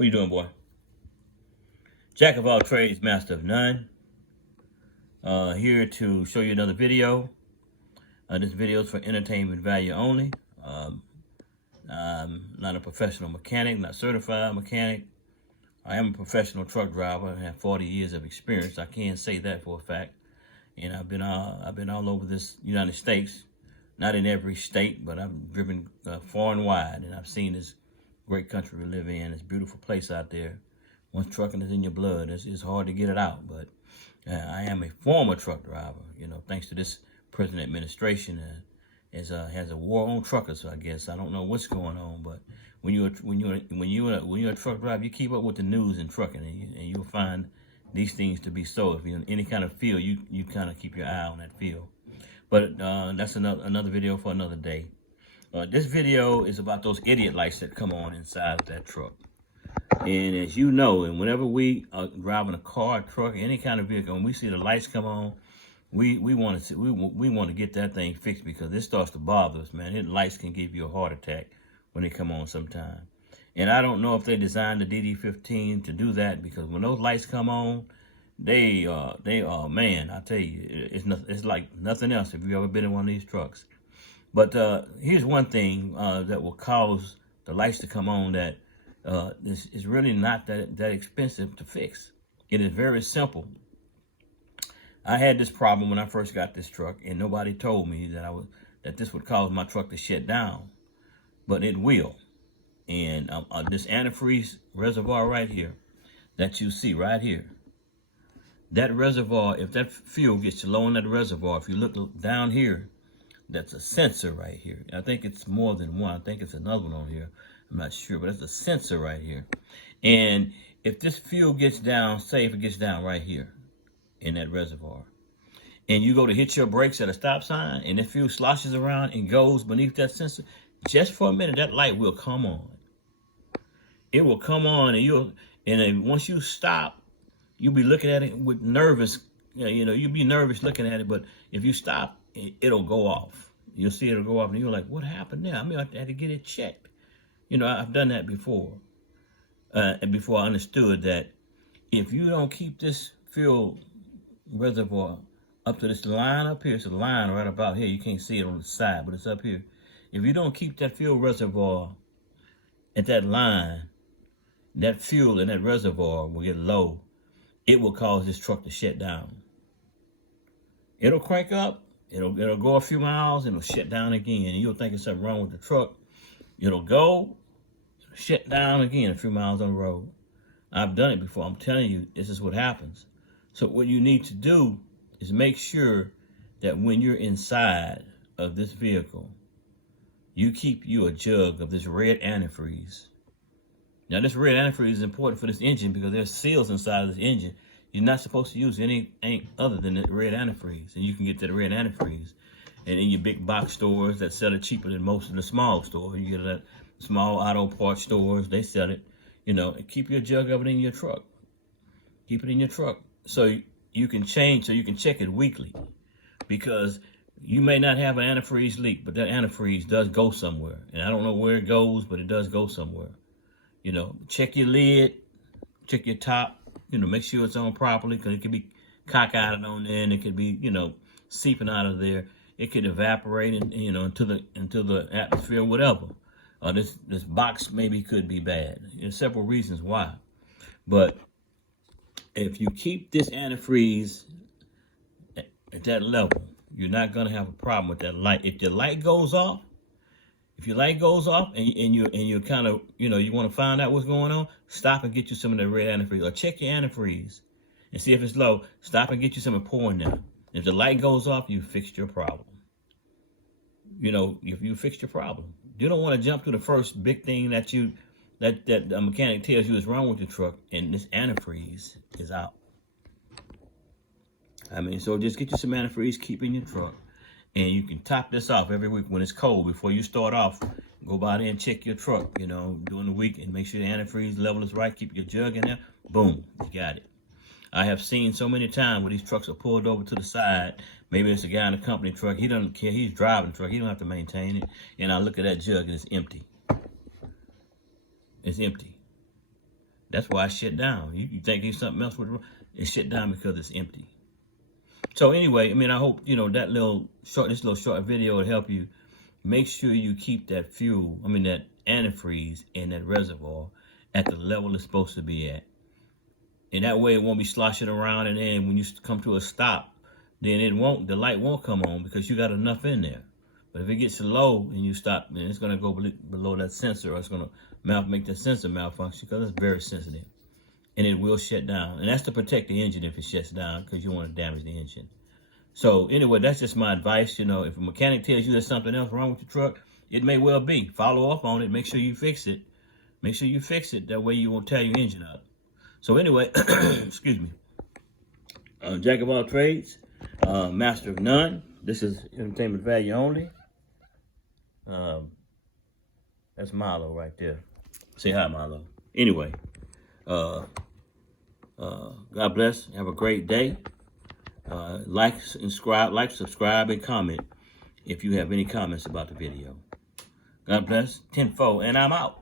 What you doing, boy? Jack of all trades, master of none. Here to show you another video. This video is for entertainment value only. I'm not a professional mechanic, not certified mechanic. I am a professional truck driver. I have 40 years of experience. I can say that for a fact. And I've been all over this United States. Not in every state, but I've driven far and wide, and I've seen this great country we live in. It's a beautiful place out there. Once trucking is in your blood, it's hard to get it out. But I am a former truck driver. You know, thanks to this present administration, has a war on truckers. I guess I don't know what's going on, but when you're a truck driver, you keep up with the news in trucking, and you'll find these things to be so. If you're in any kind of field, you kind of keep your eye on that field. But that's another video for another day. This video is about those idiot lights that come on inside of that truck. And as you know, and whenever we are driving a car, truck, any kind of vehicle, and we see the lights come on, we want to get that thing fixed, because this starts to bother us, man. His lights can give you a heart attack when they come on sometime. And I don't know if they designed the DD15 to do that, because when those lights come on, they are, man, I tell you, it's like nothing else if you've ever been in one of these trucks. But here's one thing that will cause the lights to come on that is really not that expensive to fix. It is very simple. I had this problem when I first got this truck, and nobody told me that this would cause my truck to shut down, but it will. And this antifreeze reservoir right here that you see right here, that reservoir, if that fuel gets low in that reservoir, if you look down here, that's a sensor right here. I think it's more than one. I think it's another one on here. I'm not sure, but it's a sensor right here. And if this fuel gets down, say if it gets down right here in that reservoir, and you go to hit your brakes at a stop sign, and the fuel sloshes around and goes beneath that sensor, just for a minute, that light will come on. It will come on, and then once you stop, you'll be looking at it with nervous, you'll be nervous looking at it, but if you stop, it'll go off. You'll see it'll go off, and you're like, what happened there? I mean, I had to get it checked. I've done that before. And before I understood that if you don't keep this fuel reservoir up to this line up here, it's a line right about here. You can't see it on the side, but it's up here. If you don't keep that fuel reservoir at that line, that fuel in that reservoir will get low. It will cause this truck to shut down. It'll crank up, it'll go a few miles, and it'll shut down again, and you'll think there's something wrong with the truck. It'll go, shut down again a few miles on the road. I've done it before. I'm telling you, this is what happens. So what you need to do is make sure that when you're inside of this vehicle, you keep you a jug of this red antifreeze. Now, this red antifreeze is important for this engine because there's seals inside of this engine. You're not supposed to use anything other than the red antifreeze. And you can get that red antifreeze. And in your big box stores that sell it cheaper than most of the small stores, you get it at small auto parts stores, they sell it, and keep your jug of it in your truck. Keep it in your truck so you can check it weekly. Because you may not have an antifreeze leak, but that antifreeze does go somewhere. And I don't know where it goes, but it does go somewhere. Check your lid, check your top, make sure it's on properly, because it could be cockeyed on there, and it could be, seeping out of there. It could evaporate, into the atmosphere, whatever. This box maybe could be bad. There's several reasons why. But if you keep this antifreeze at that level, you're not going to have a problem with that light. If your light goes off, and you're kind of, you want to find out what's going on, stop and get you some of that red antifreeze, or check your antifreeze and see if it's low. Stop and get you some and pour in there. If the light goes off, you fixed your problem. If you fixed your problem, you don't want to jump to the first big thing that the mechanic tells you is wrong with your truck, and this antifreeze is out. So just get you some antifreeze, keep in your truck. And you can top this off every week when it's cold. Before you start off, go by there and check your truck, during the week, and make sure the antifreeze level is right. Keep your jug in there. Boom, you got it. I have seen so many times where these trucks are pulled over to the side. Maybe it's a guy in a company truck. He doesn't care. He's driving the truck. He don't have to maintain it. And I look at that jug and it's empty. It's empty. That's why it shut down. You think there's something else with it shut down because it's empty. So anyway, I mean, I hope, you know, this little short video will help you. Make sure you keep that fuel, that antifreeze in that reservoir at the level it's supposed to be at. And that way it won't be sloshing around, and then when you come to a stop, then the light won't come on because you got enough in there. But if it gets low and you stop, then it's gonna go below that sensor, or it's gonna make the sensor malfunction because it's very sensitive. And it will shut down. And that's to protect the engine if it shuts down, because you don't want to damage the engine. So anyway, that's just my advice. You know, if a mechanic tells you there's something else wrong with your truck, it may well be. Follow up on it. Make sure you fix it. Make sure you fix it. That way you won't tear your engine up. So anyway, excuse me. Jack of all trades, master of none. This is entertainment value only. That's Milo right there. Say hi, Milo. Anyway, God bless. Have a great day. Like, subscribe, and comment if you have any comments about the video. God bless. 10-4, and I'm out.